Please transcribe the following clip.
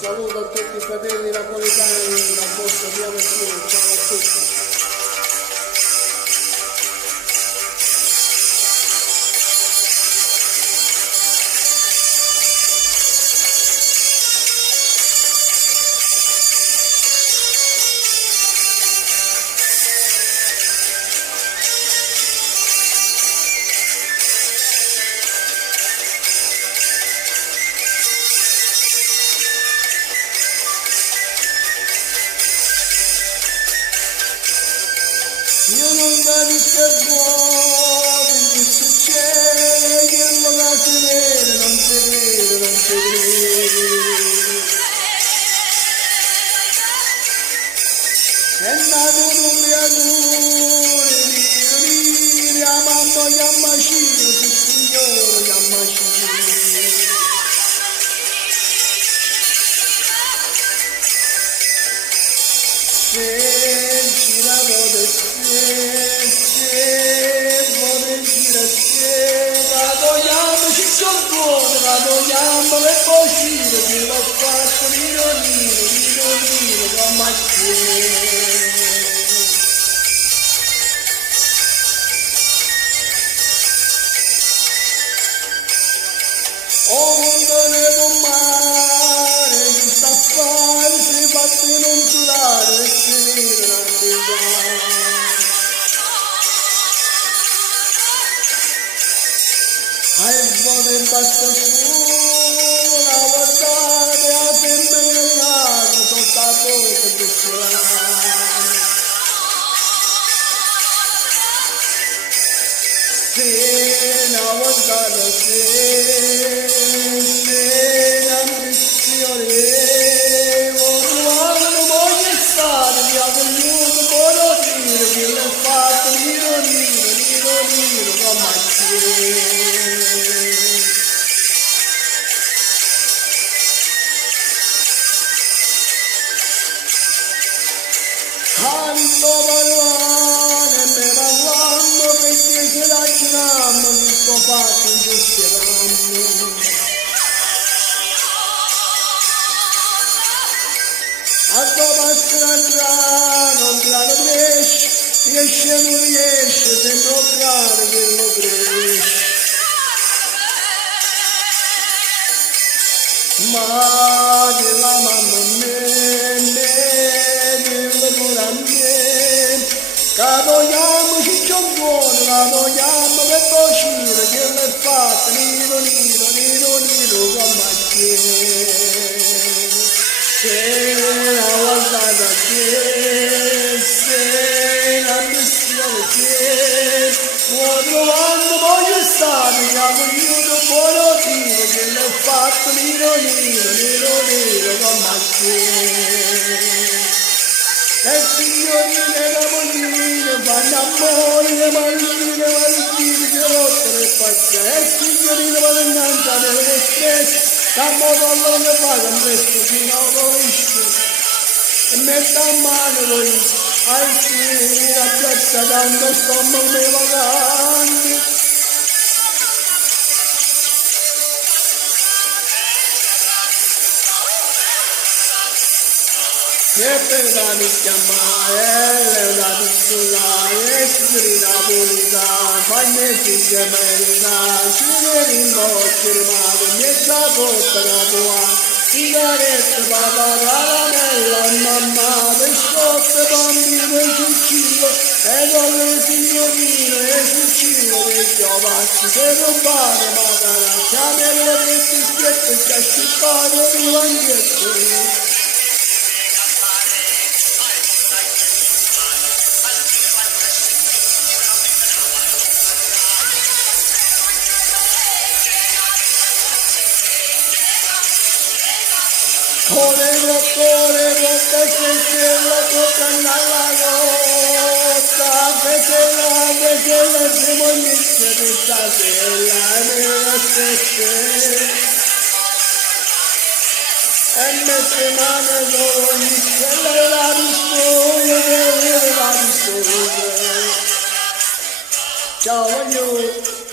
Saluto a tutti i fratelli napoletani dal vostro Via Martino, ciao a tutti. Io non capisco il cuore che succede, che non si vede, non si vede, non si vede. È nato un creatore, chiamando Yammashiro, sì signore Yammashiro. Radoiamo le poscire, che lo spazio nino, con macchine. Oh, mondo nel mare, chi sta a fare, si fa non curare, e si vede la vita. Hai buone basta una guardate a femmina sotto la bocca di se una guardata se ambizione quando voglio stare mi ha voluto buono dire che l'ho fatto niro con macchine. Canto parlare me parlando perché se la girando mi sto fatto ingiustiando. A sto passare un grano riesce non riesce, sembra un grano che lo cresce. Ma che la mamma Cadoiamo ciccio buono, cadoiamo per uscire, che l'è fatta, niro, con macchine. Se la guardata se la missione che, trovando voglio stare, mi ha voluto buono dire, che l'è fatto, niro, con macchine. E signorine da moglino, fanno amore, le malline, che rotte le facce. E signorine vanno innanzi a nelle stress, da modo all'onde vado un resto fino a rovescio. E metta a mano voi, ai figli, la piazza tanto stomaco nei vaganti. E per la chiamare, la pistolare, si napolitana, fanne figlie meritane, ci ne rimborsi rimane, mezza botta da buona, sigarette, papà, caramella, mamma, pescotte, bambino e cucciolo, e donne signorino e cucciolo, che giovacci, se non vale magari, chiamere per fischietto, e ci ha scippato di langhetto. Corre, se la toca nella rotta, vedela, se voglisse di stasera, nella stessa. E mette mano d'ogni, quella è la risposta, ciao, voglio.